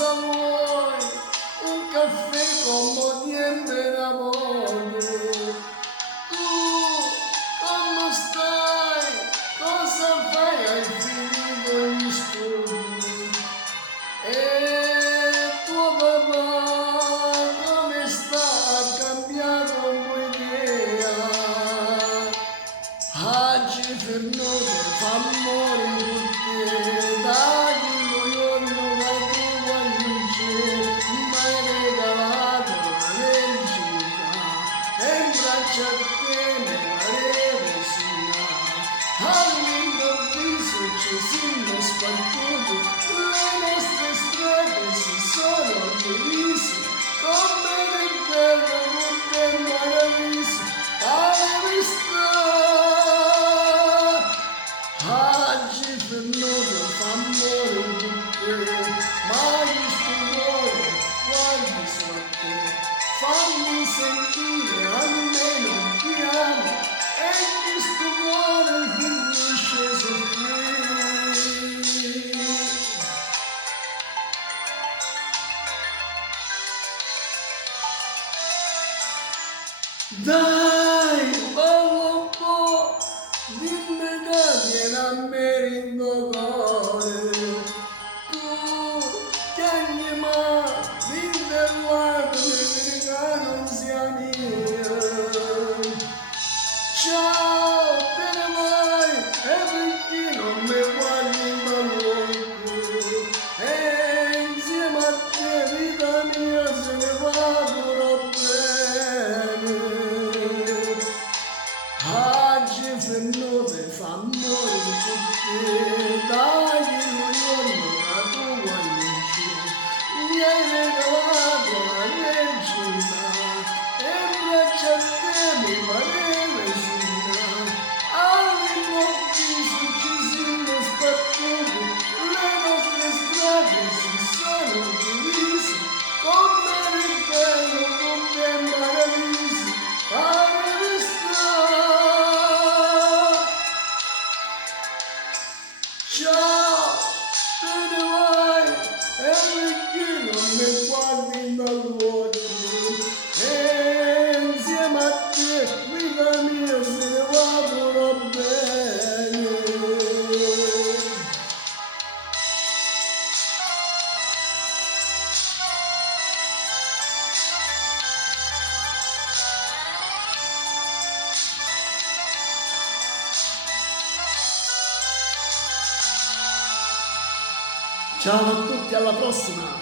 Cosa vuoi? Un caffè con niente d'amore. Tu come stai? Cosa fai? Hai finito gli studi? E tuo papà come sta? Ha cambiato un po' idea. Oggi per noi fa amore con te, dai un giorno da tu quando c'è, mi hai regalato la verginità, e in braccio a te me pareva suonare. All'improvviso ci siamo spartuti, le nostre strade si sono divise, come nel bello con Tte'Mparaviso, pare stare. Oggi per noi fa amore con te, ma questo cuore guardi su a te, fammi sentire almeno un piano, e questo cuore finisce a soffrire. Dai, parla un po', dimmi che viene a me in cuore. Tu, Gianni, ma l'intervato non sia mia. Ciao, te ne vai, e perché non mi guardi in occhio? E insieme a te, vita mia, se ne va pure bene. Oggi per noi fa amore con te, dai un giorno da tu quando c'è, mi hai regalato la verginità, e in braccio a te mi pareva suonare. All'improvviso ci siamo sbattuti, le nostre strade si sono divise, come nel bello con Tte'Mparaviso, pare stare. Ciao, te ne vai, e perché non mi guardi dagli occhi? E insieme a te, vita mia, se ne va pure bene. Ciao a tutti, alla prossima!